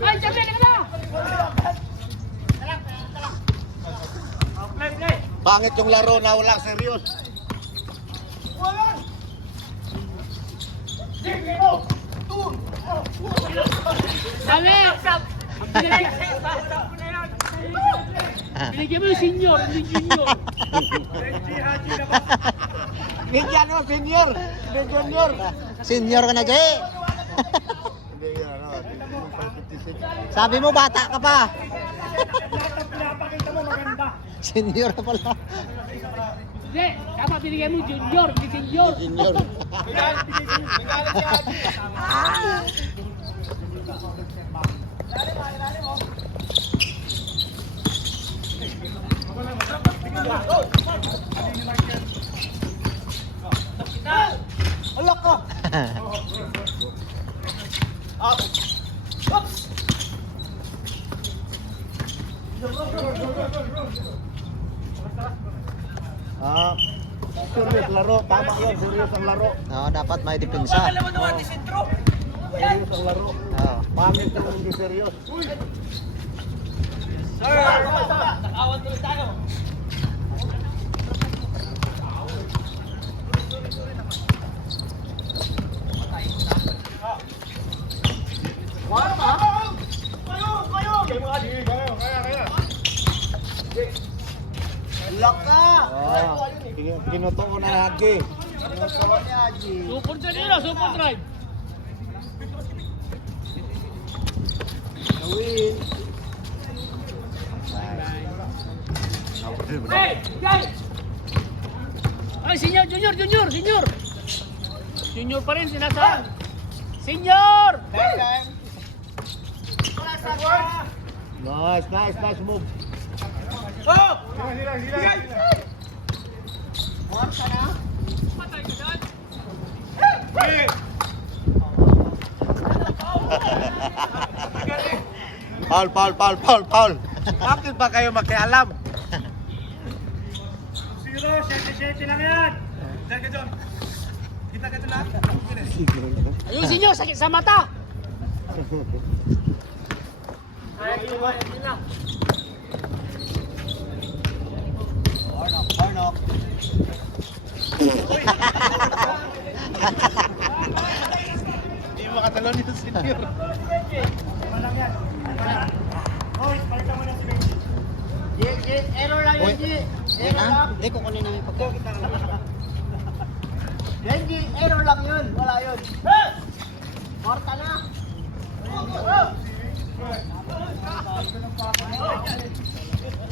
Ay, sabi ka na! Pangit yung laro na walang serious. Sabi! Binigyan mo yung senior, hindi junior. Bigyan mo, senior. Hindi junior. Senior ka na, Jay. Hindi yan, ano. 56. Sabi mo, bata ka pa. Senior ka pala. Hindi, tama binigyan mo junior, hindi senior. Senior. Alak ko. Ah, serious laro. Tama yun, serious ang laro. Oo, dapat may depensa. Serious ang laro. Oo. Pangit yung hindi serious. Alak ka. Kinutuo na lagi. Kinutuo ni Haji. Super nila, super drive. Gawin. Hey, guys! Ay, senior, junior, junior, senior! Junior pa rin, sinasaan. Senior! Nice, nice, nice move. Paul, Paul, Paul, Paul, Paul. Bakit ba kayo makialam? 7-7 lang yan! Kita ka ito lahat? Ayun, senior, sakit sa mata! Ay, yun lang. Pornok, pornok. Hindi mo makatalo nito senior. Walang yan. Hoy, palitan mo na si Benji. Error lang yun, G. Error lang. Hindi, kukunin namin pagka. Benji, error lang yun. Wala yun. Porta na.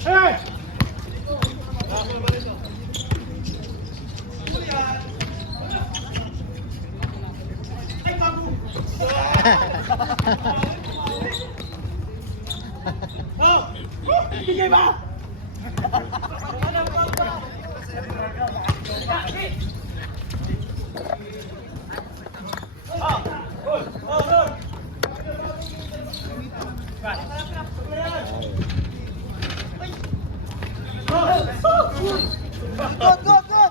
Hey! Sige ba? Go, go, go!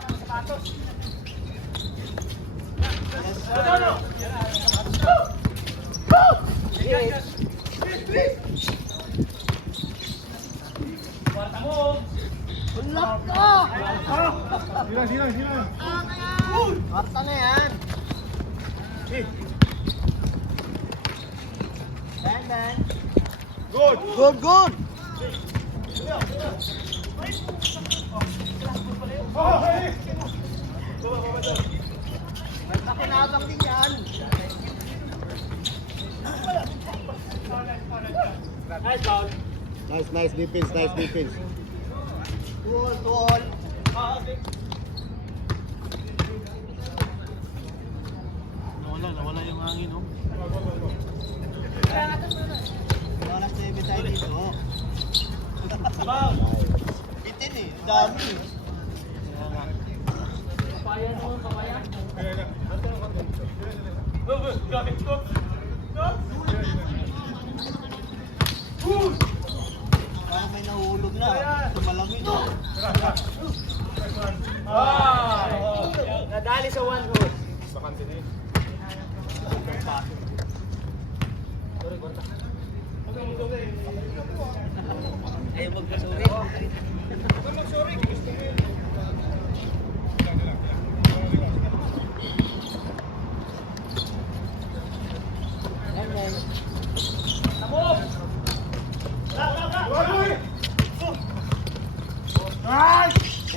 Ulap ka! Silang. Marta na yan. Dan. Good. Good, good. May pakinabang din yan. Nice ball. Nice defense, nice defense. Tuol. Nawala yung hangin, no? Wala na tayo dito. Bitin eh, dami. Papayan mo, papayan. Parang may nahulog na. Tumalangin. Nadali sa one hole. Ayaw magpasuri.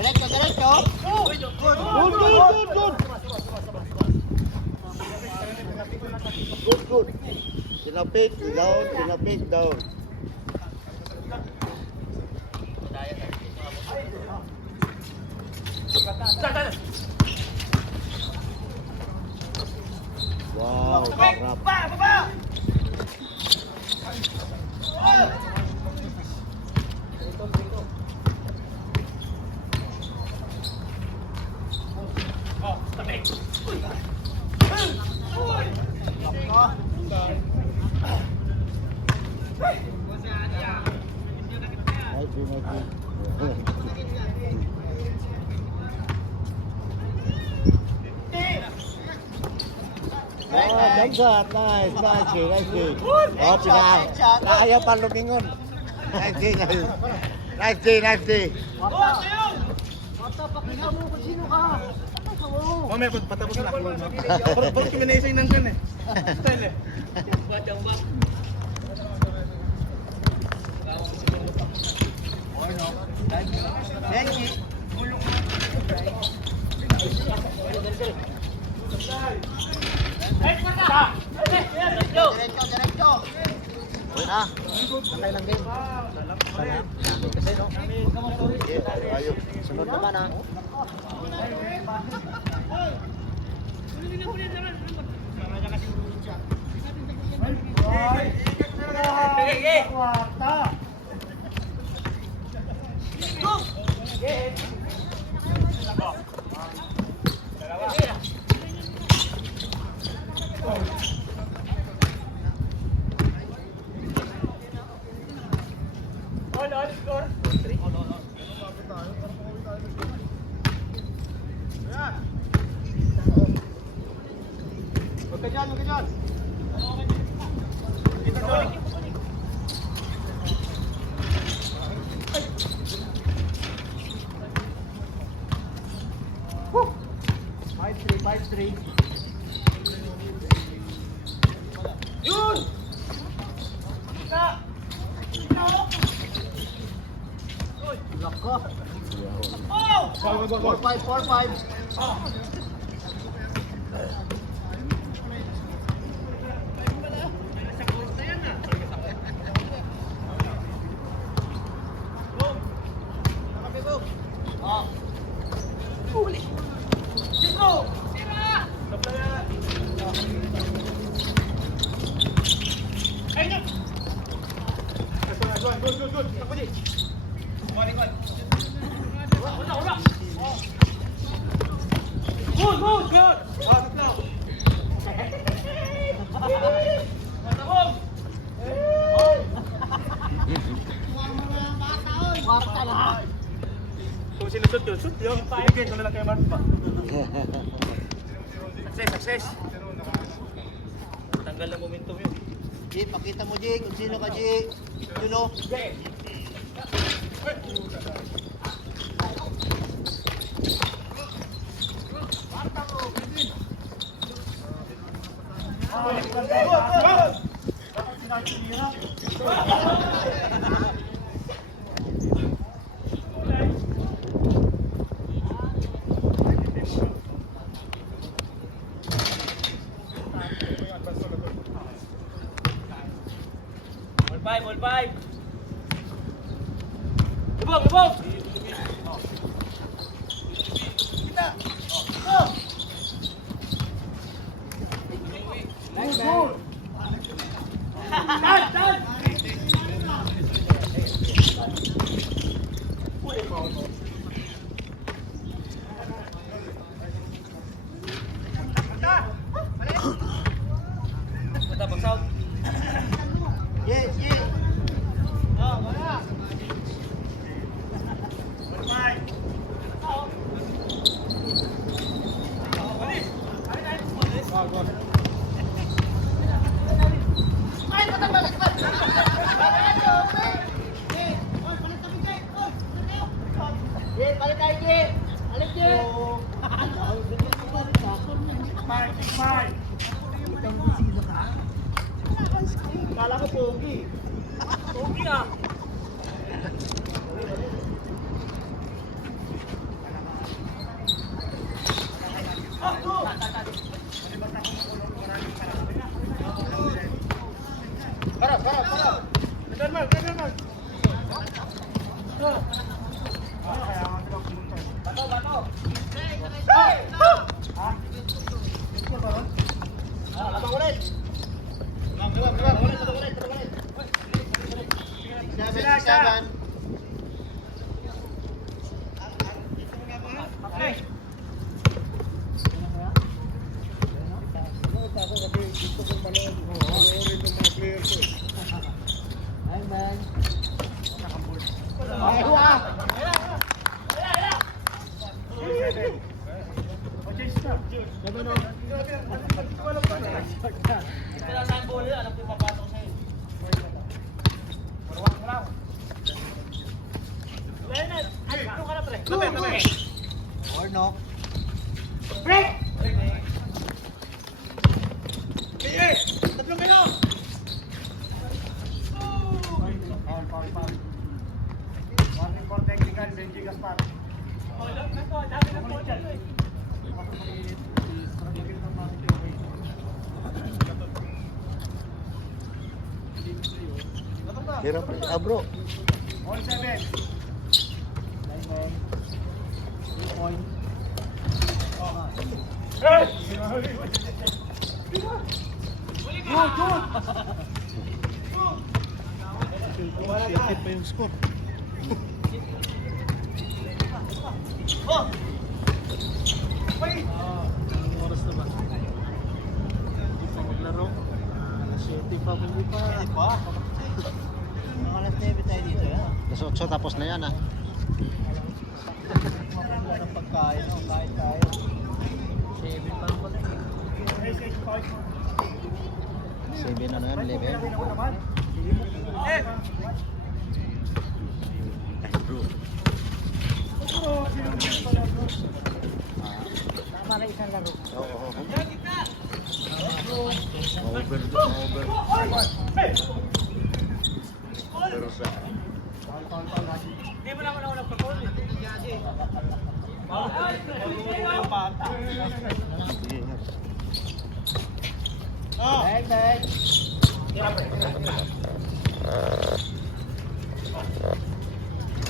Diretso, diretso. Good. Sinapit, down. Wow, sarap. Jump shot, nice. Oh, kaya pa lumingon. Nice day. Bata, pakinggan mo kung sino ka. Mamaya, patapos na. Pag combination ng gan eh. Style eh. Diretso. Uy na. Nakay lang game. Kasi no. Ayun. Sunod naman ha. Huwag ka dyan. Five, three. Yun! Lako. Go. 4-5. Good. Takbo di. Good. Pasok na. Bata na. Kung sinusot yun, shoot yun. Pinigay ko na lang kay Mark pa. Success. Tanggal ng momentum yun. G, pakita mo G, kung sino ka G. Yun o. Ball five. Ibong. Kala ko pogi. Pogi ah. Para. Normal. Bato. Labang ulit. Labang ulit. 7. Okay. Ay, man. Or no? Tatlong kayo. Foul. Warning for technical, Benji Gaspar. Hirap rin. Ah, bro. All 7. Tipid pa yung score. Anong oras na ba? Hindi pa maglaro. Alas 7 pa, hindi pa. Mga alas 9 tayo dito, yan. Alas 8 tapos na yan, ah. Makamula ng pagkain, kain tayo. 7 pa lang pala. 7 ano yan, 11. Bro. Tama na isang laro. Oo. Over. Pero sa... Hindi mo naman ako nagpapol. Back.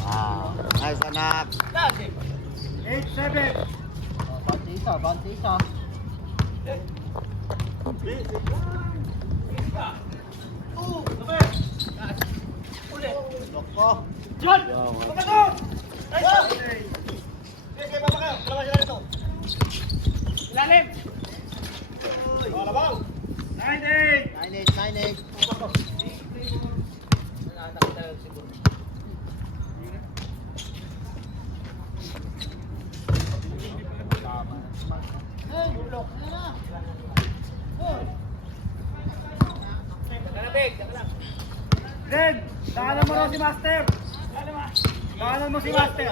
Wow. Nice, anak. 8-7. Bante isa. Loko. John! Ilalim! 9-8. Red, daanan mo raw si Master. Daanan mo si Master.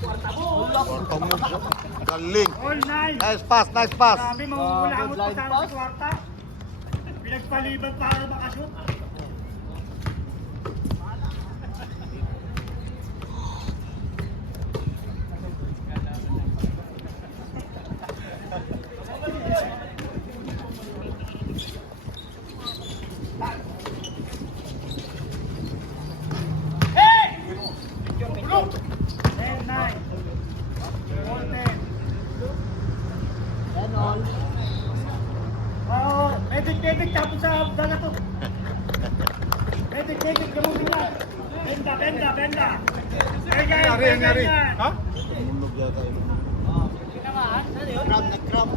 Kwarta mo siya. Galing. All 9. Nice pass. Sabi mo, ulamot pa sana sa kwarta. Pinagpaliban para makashoot. Medic, tapos sa dala to. Medic, gamutin na. Benda. Hey guys, Nangyari. Ha? Tumunog yata yun. Nag-cramp.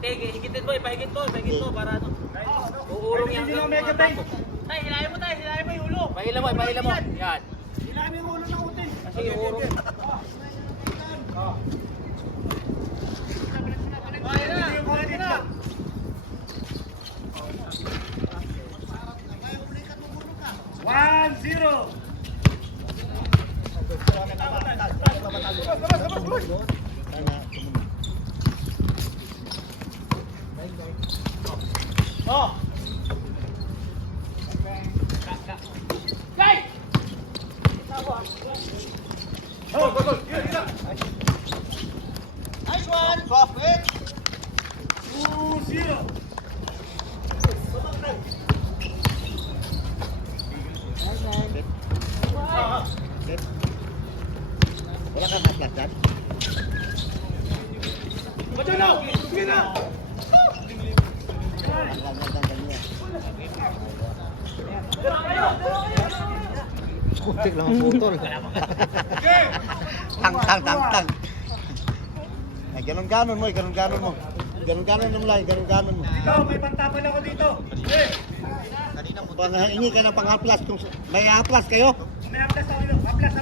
Higitin mo, ipahigit to para ano. Uurong yan. Tay, hilahin mo yung ulo. Pahila mo. Yan. Hilahin mo yung ulo ng utin. Kasi uurong. 1-0. Oh. Guys! Nice one. 2-0. Wala kang haplas dyan? Baca na. Sige na. Putik lang ang putol. Tang. Ay, ganun-ganon mo, ganun-ganon mo. Ganun-ganon mo lang, ganun-ganon mo. Ikaw, may pantapan ako dito. Eh, Hingi ka ng pang-haplas. Kung may haplas kayo? may haplas ako dito. Haplas.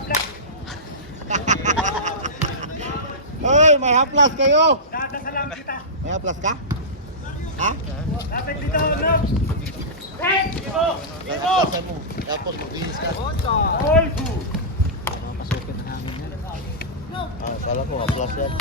Hoy, may haplas kayo! Dadasalam kita. May haplas ka? Ha? Lapit dito, no? Hey, dito. May haplasan mo. Tapos mag-inis ka. All good. Mapasukin na namin yan. Ah, kala ko haplas yan.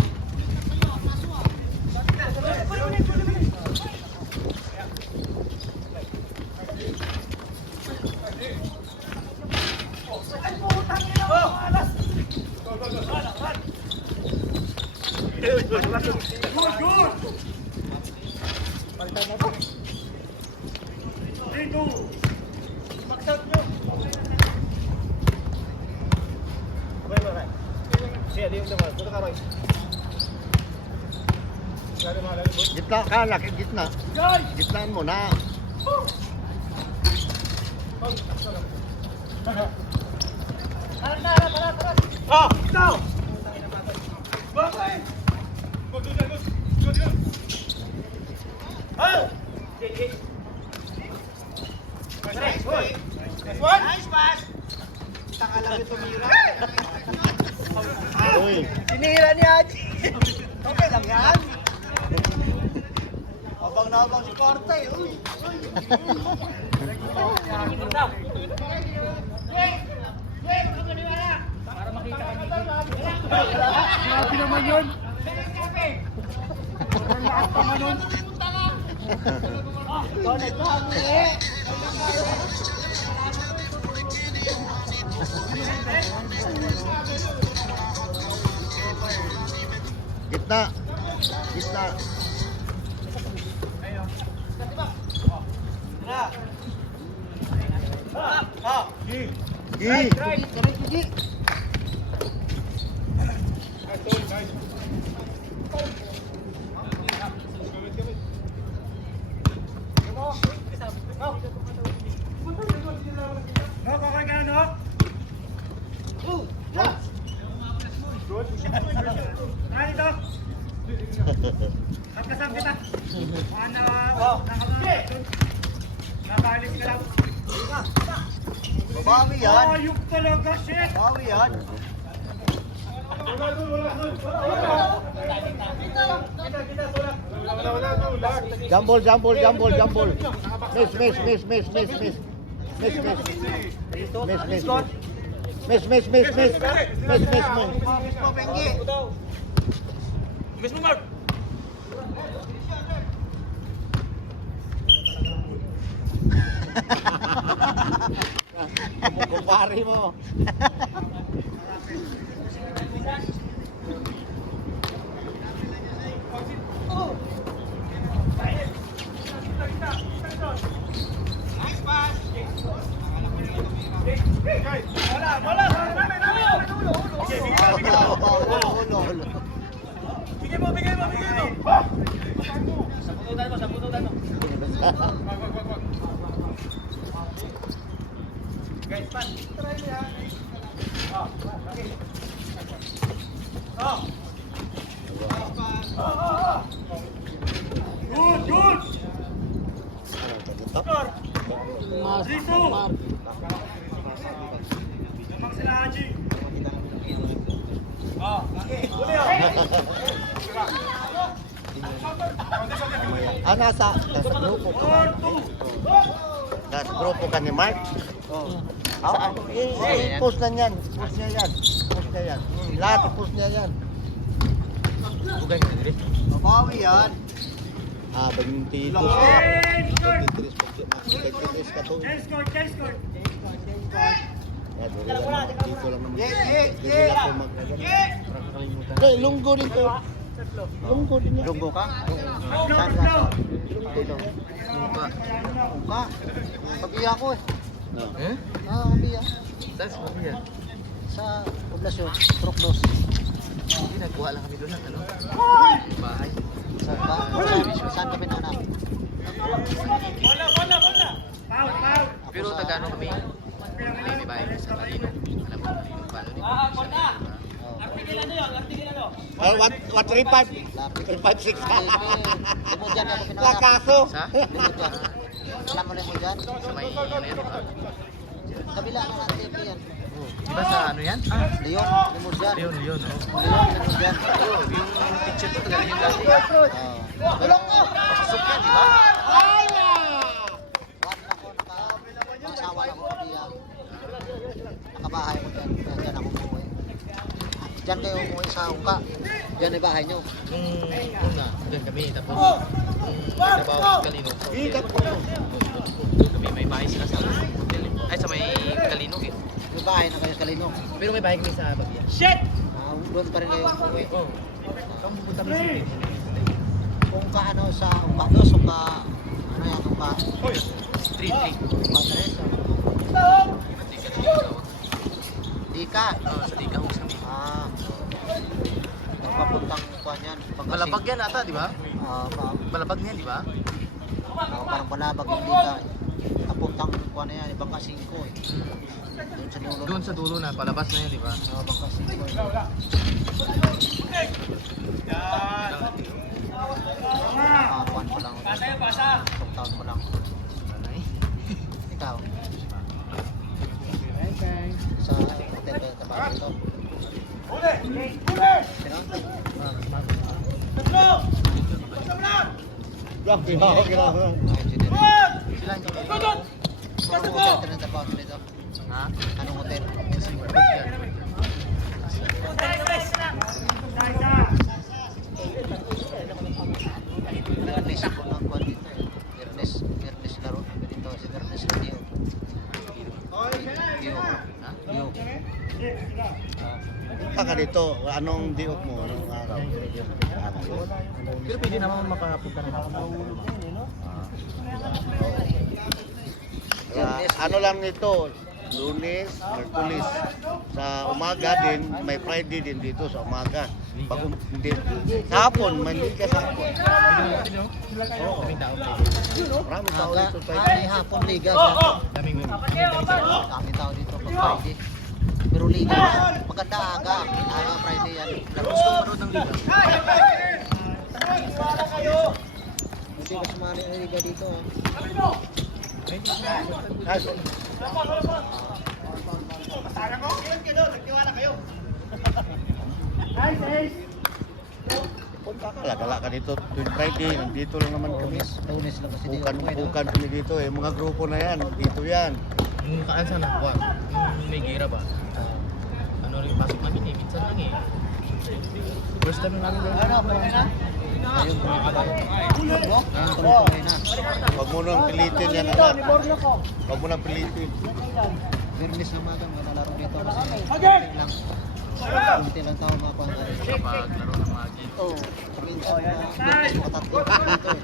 Good. Dito. Magsat nyo. Gitna ka, laki gitna. Gitnaan mo na. Ah, ikaw. Bakit? Ah! Nice pass. Taka lang ito mira. Uy. Sinira ni Haji. Okay lang yan. Abang na abang si Korte. Uy. Para makita kami. Grabe naman yun. Ang lakas naman nun. Gitna. Gitna. Gi. No, kakay ka na, no? Ano ito? Kapkasan kita. Nakaalis ka lang. Babawi yan. Ayok talaga, shit! Babawi yan. Jambol. Miss mo. Miss mo, Mark! Kumpari mo. Bigay mo! Sa bututan mo. Guys, pan. Try mo yan. Good! Score! Dito! Lamang sila, Haji. Nasa grupo. 4-2. Nasa grupo ka ni Mark? Oo. Saan? I-post na yan. Post niya yan. Post niya yan. Lahat i-post niya yan. Bugay ka dito. Mabawi yan. Ah, bagnintitos ka. Bagnintitos ka to. Dito lang naman. Dito lang ako mag-agad. Hey, lunggo dito. Lunggo din yan. Lunggo ka? Saan ka? Lunggo. Lunggo. Pabiya ko eh. Eh? Pabiya. Saan sa pamilya? Sa poblasyon, Troclos. Hindi, nagkuha lang kami doon ng ano? Bahay. Saan kami nanak? Pero taga-ano kami? May bahay sa Talino. Alam mo, paano dito? What 35? 356. Limod dyan ako pinanganak. Lakaso. Sa? Limod dyan. Alam mo limod dyan? Sa may ano yan? Kabila ng RTP yan. Diba sa ano yan? Leon, limod dyan. Leon, oh. Leon, limod dyan. Yung picture ko taga yung dati. Balong ko! Pasok yan, di ba? Wala ako, nakasawa lang ako kabiya. Nakabahay ko dyan. Dyan ako umuwi. Dyan kayo umuwi sa Ungka. Dyan ay bahay nyo. Nung una, doon kami. Tapos, nung nagtrabaho sa Kalino. Kami, may bahay sila sa hotel. Ay, sa may Kalino eh. May bahay na kayo sa Kalino. Pero may bahay kami sa Baguia. Doon pa rin kayo umuwi. Oo. Kung pupunta kami sa Pilipinas. Kung ka ano sa Ungka dos, Ungka, ano yan, Ungka? Street. Ungka tres. Di ka. Sa Dika House kami. Ang papuntang kuhan yan. Balabag yan ata, di ba? Balabag niyan, di ba? Parang balabag yung di ka. Papuntang kuhan na yan, Bangka 5 eh. Doon sa dulo. Doon sa dulo na, palabas na yan, di ba? Bangka 5 eh. Kuhan pa lang. Itong taon pa lang. Ikaw. Sa hotel ba trabaho dito? Sino? Grabe ako, grabe. Engineer. Sila ang kami. Anong hotel trabaho dito? Ha? Anong hotel? Bernes ako ng kuhan dito eh. Bernes laro namin dito. Si Bernes Radio. Dio. Ha? Dio. Punta ka dito. Anong diok mo? Anong araw? Pero pwede naman makapunta rin ako. Ano lang nito? Lunes, Merkulis. Sa umaga din, may Friday din dito sa umaga. Pag hindi, sa hapon, may liga sa hapon. Oo. Daming tao. Maraming tao dito sa Ay, hapon liga. Daming Daming tao dito pag Friday. Pero liga, maganda aga. Aga Friday yan. Gusto mo manood ng liga? Hindi ka sumali ang liga dito. Punta ka, dala ka dito tuwing Friday. Nandito lang naman kami. Lunes lang kasi dito. Bukan kami dito eh. Mga grupo na yan. Dito yan. Yung kaan sa nakuha, yung may gira ba? Ano rin, pasok namin eh, minsan lang eh. First time namin gawin. Ayun, kumakabayo. Tuloy-tuloy na. Huwag mo nang pilitin yan, anak. Huwag mo nang pilitin. Bernes lang magang malalaro dito kasi kunti lang tao makuha tayo. Kapag laro ng mga game. Oo. Minsan Bernes matatlo dito eh.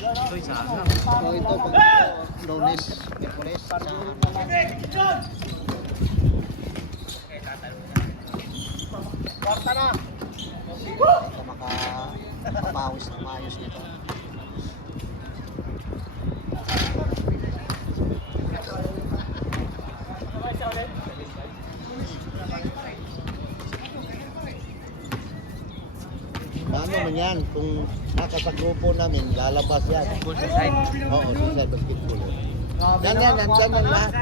Ito isa na. So ito pag Lunes, Merkulis, sa ito makapawis ng maayos nito. Paano man yan? Kung nasa sa grupo namin, lalabas yan. Goal sa side. Oo, sa basketball. Yan yan, nandyan yan lahat.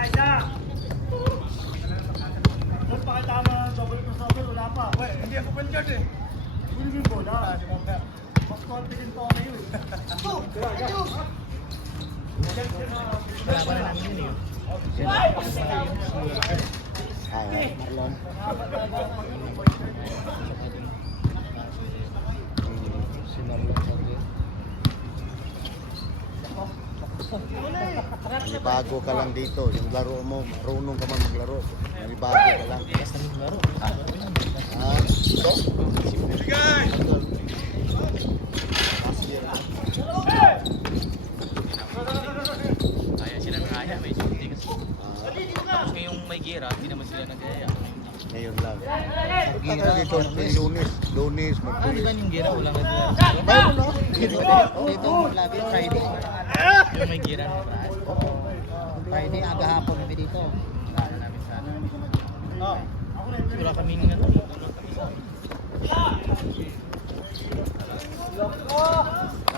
Kalaban na namin yun eh. Ay, Marlon. Si Marlon sabi. Nanibago ka lang dito. Yung laro mo, marunong ka man maglaro. Nanibago ka lang. Basta rin laro. Ah, ito? Kaya sila ng kaya, may hindi kasi. Tapos ngayong may gira, hindi naman sila nagkaya. Ngayon lang. Gira dito, may lunes. Lunes, Ah, di ba magpulis. yung gira, wala nga gira? Mayroon no? Dito lagi Friday. Yung may gira ng Brad. Friday aga hapon kami dito. Wala namin sana. Wala kami nga to.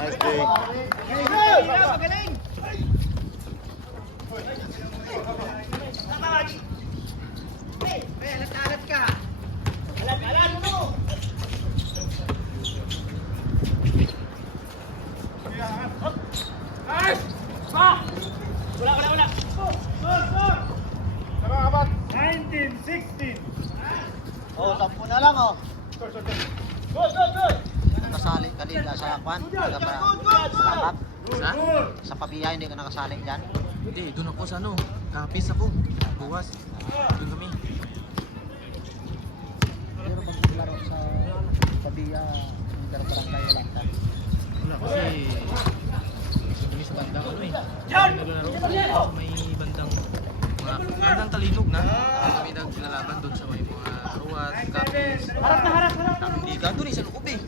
Nice day. Oh, 10 na lang oh. Nakasali kanina sa kwan, aga pa sa lakap. Sa? Sa pabiya hindi ka nakasali diyan. Hindi, doon ako sa ano. Kapis ako. Buwas. Doon kami. Pero pag laro sa pabiya, interbarangay wala ka. Wala kasi kami sa bandang ano eh. Naglaro kami sa may bandang bandang Talinog na. Kami nagsilalaban doon sa may mga ruwat, kapis. Harap! Hindi ka doon eh, sa loob eh.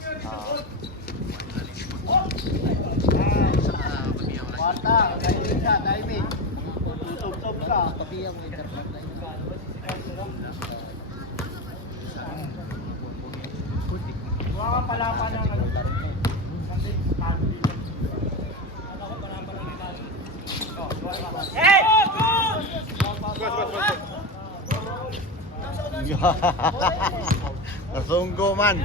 Sa pabiya wala. Kwarta, diving ka, diving. Tutub-tub ka. Pabiya mo interbarangay. Nasunggo man.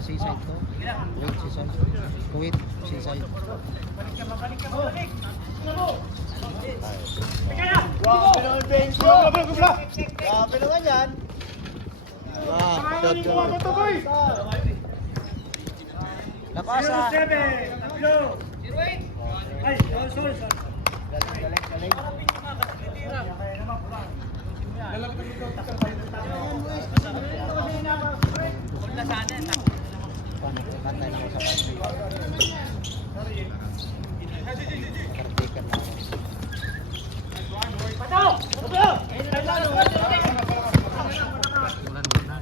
Seaside to. Wait, seaside. Kuwait, seaside. Grabe naman yan. Ah, shot yun. Lapasa. Pantay mo sa kartikan na. Wala naman na.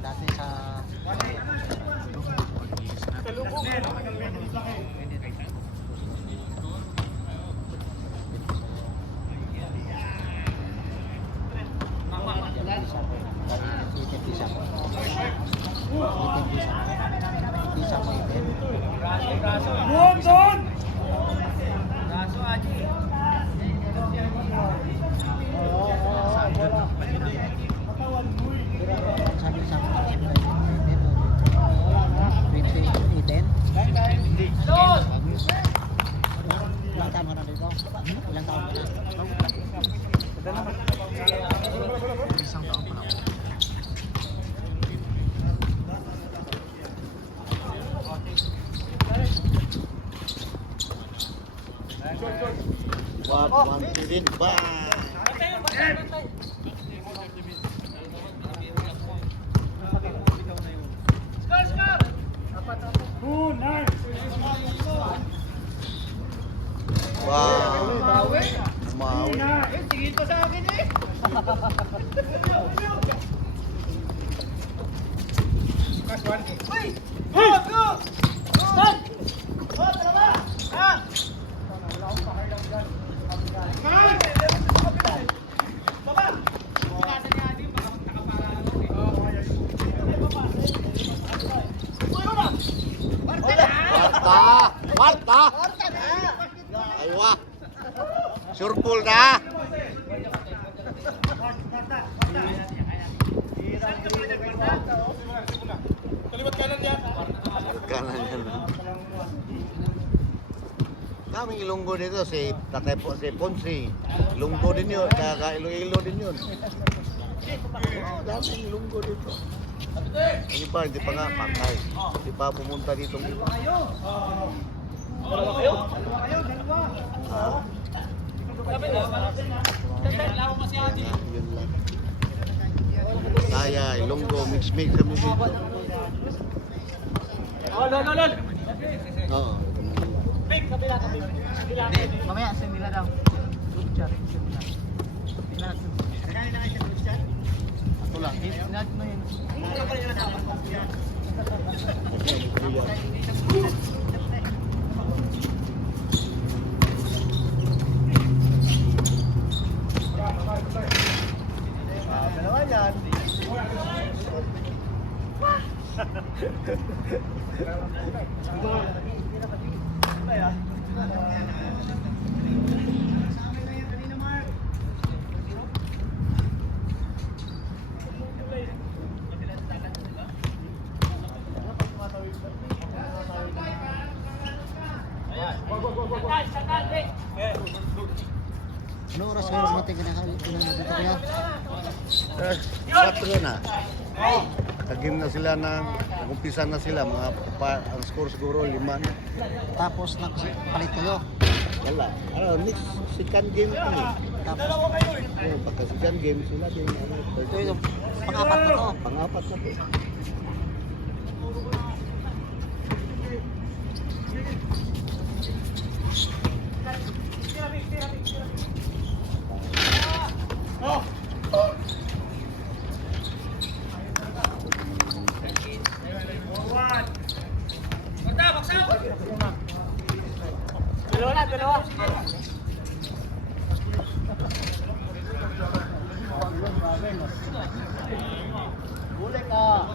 Dati sa Ilang taon ka na dito? Ilang taon ka na? Isang taon pa lang. One din ba? Wow. Maui. Tingin pa sa akin eh. Aywa. Surpul na. Kanan yan. Daming Ilonggo dito, si Tatay po, si Ponce. Ilonggo din yun, kaya Iloilo din yun. Oh, daming Ilonggo dito. Ang iba, hindi pa nga patay. Hindi pa pumunta dito. Yun lang. Kaya, Ilonggo, mix-mix kami dito. Oo. Mamaya send nila daw. Group chat. Ako lang. Sinad mo yun. Dalawa yan. Ano oras kayo dumating ka na dito kaya? 4 na. Kagim na sila ng, nag-umpisa na sila, ang score siguro 5 na. Tapos palit kayo. Wala. Ano, next second game kami. Tapos Oh, pagka second game sila din. ito yung pang-apat na to. Pang-apat na po. Dalawa. Huli ka.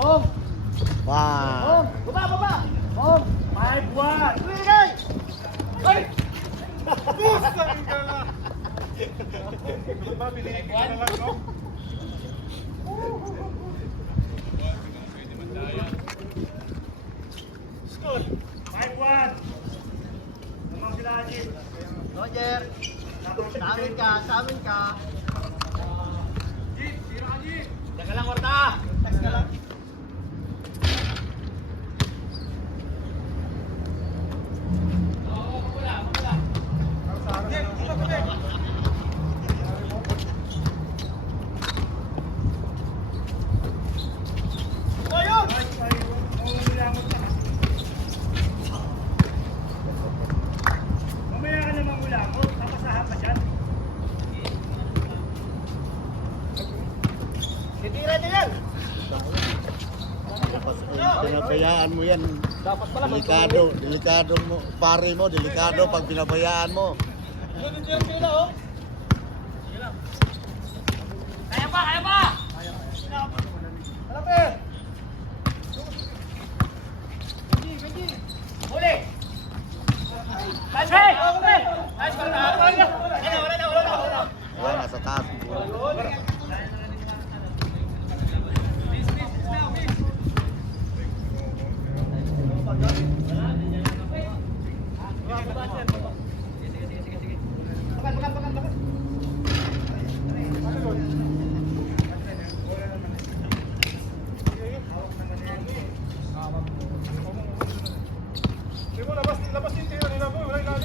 Bom! Wow. Baba! Bom! 5-1. Score 5-1. Tumang sila Ajit. Roger! Sa amin ka! Teka lang, Horta. Text ka lang. Mamaya ka naman mula ako. Napasahan pa dyan. Titira niya yan! Pinabayaan mo yan. Delikado mo. Pare mo, delikado pag pinabayaan mo. Kaya pa! Huli! Touch me! Touch me! Wala na. Wala na sa taas.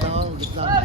Oo, gitna na.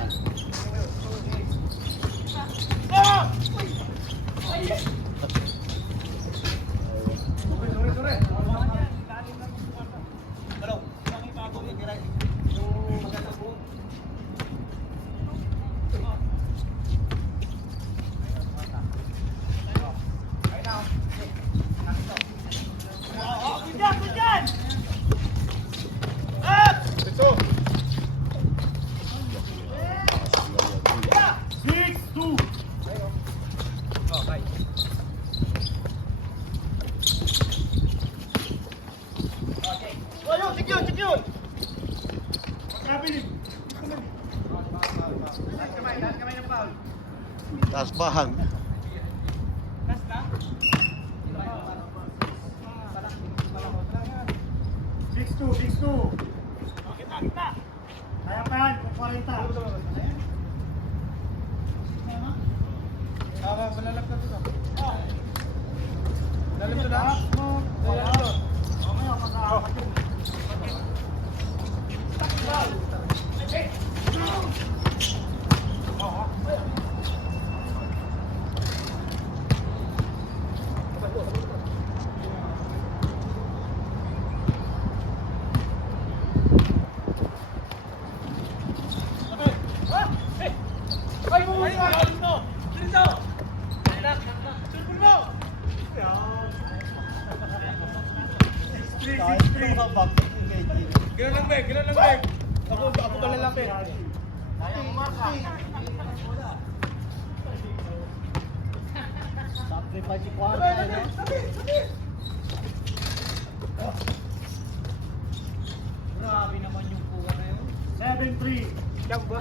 Taas bahang. Fix two. Kaya pa yan, kung 40. Malalap na ito. Lalim ito lang. Mamaya, mag-aapat yun. Gila lang, Beg. Ako malalapit. Sacrifice si Kwarta. Grabe naman yung kuha na yun. 7-3. Siyang ba?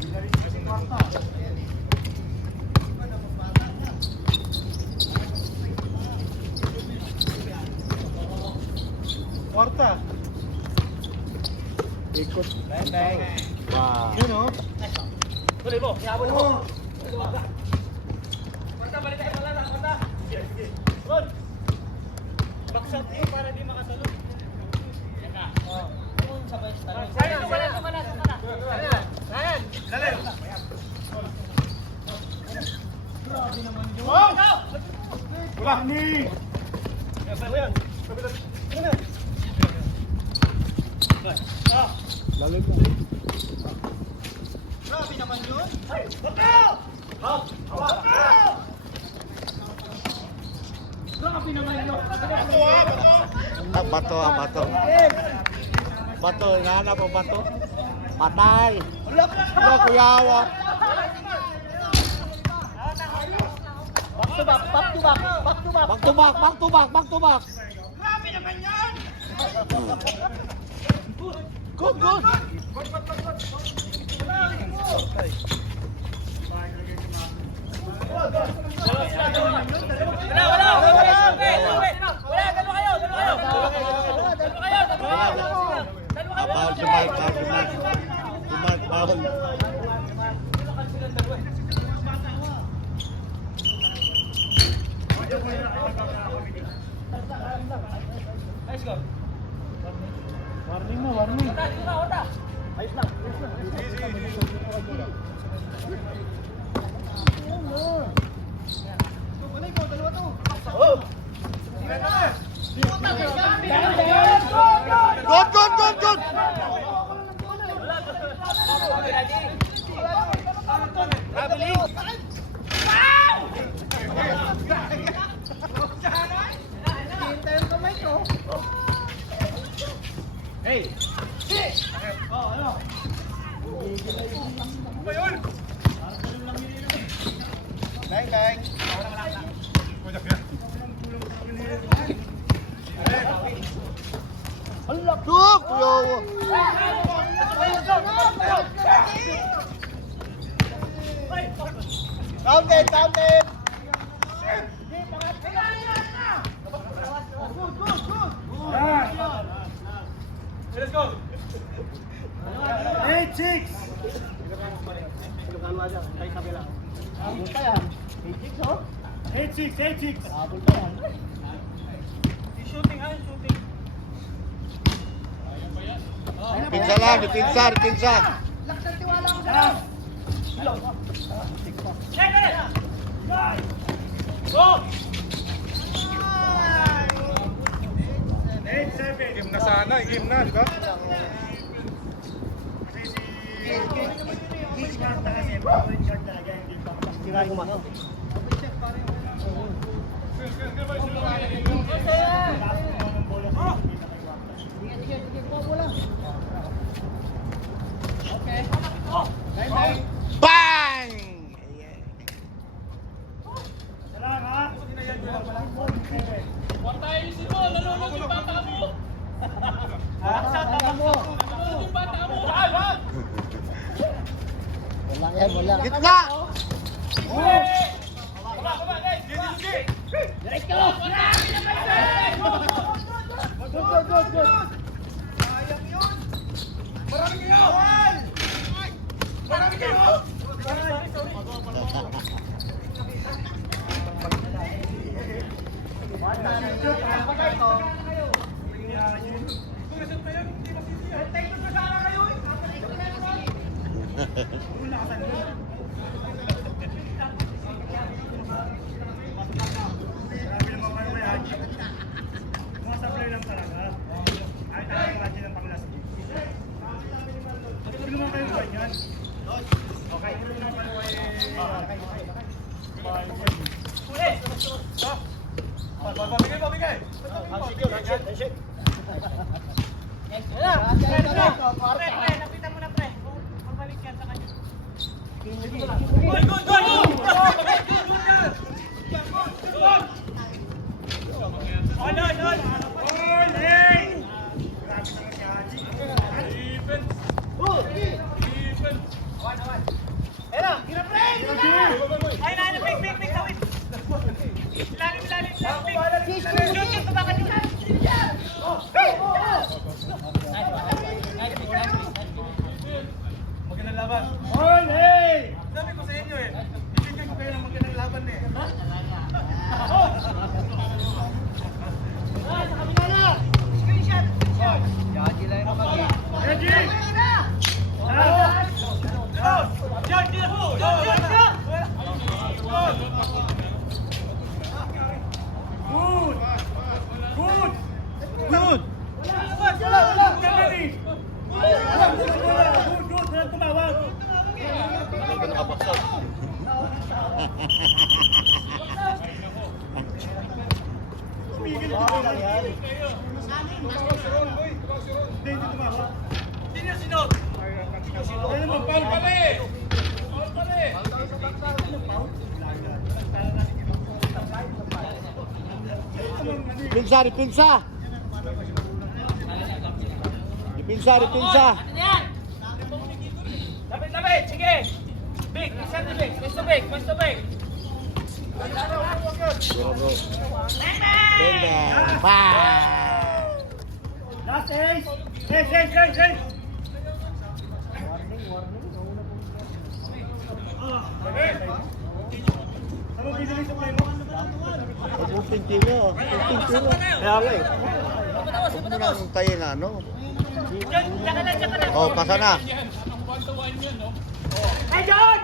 Galing si Kwarta. Kwarta. Ikot. Wow. Yun o. Tuloy mo, ihabol mo. Baksak mo para di makatulog. Wala ni. Grabe naman yun. Grabe naman yun. Bato, bato. Bato, inahanap mo bato. Patay. Ano, kuyawa. Back to back, back to back, back to back. Back to back, back to back, back to back. Grabe naman yan. Good, good. Bawal si Mike, bawal si Mike. Si Mike, bawal. Warning mo, warning. Ayos lang, ayos lang. Good, good, good, good. Good, kuyawa. Counted, counted. Let's go. 8-6. Abol pa yan. 8-6, oh. 8-6. Abol pa yan. Pinsa lang, pinsa, pinsa. Game na sana, game na, di ba? Tira ko man. Bang! Huwag tayo si mo, nalulog yung bata mo. Kaya mo. Yan, wala. Gitna! Dipinsa, dipinsa. Dipinsa, dipinsa. Lapit! Sige! Big! Isa to big! Mas to big! Mas to big! Benda. Pa. Last ace! Ace! Ano binili sa play mo? Pagpuping tilo. Pagpuping tilo. Kaya nga eh. Huwag mo nang tayo na, no? Oh, pasa na. Hey, John!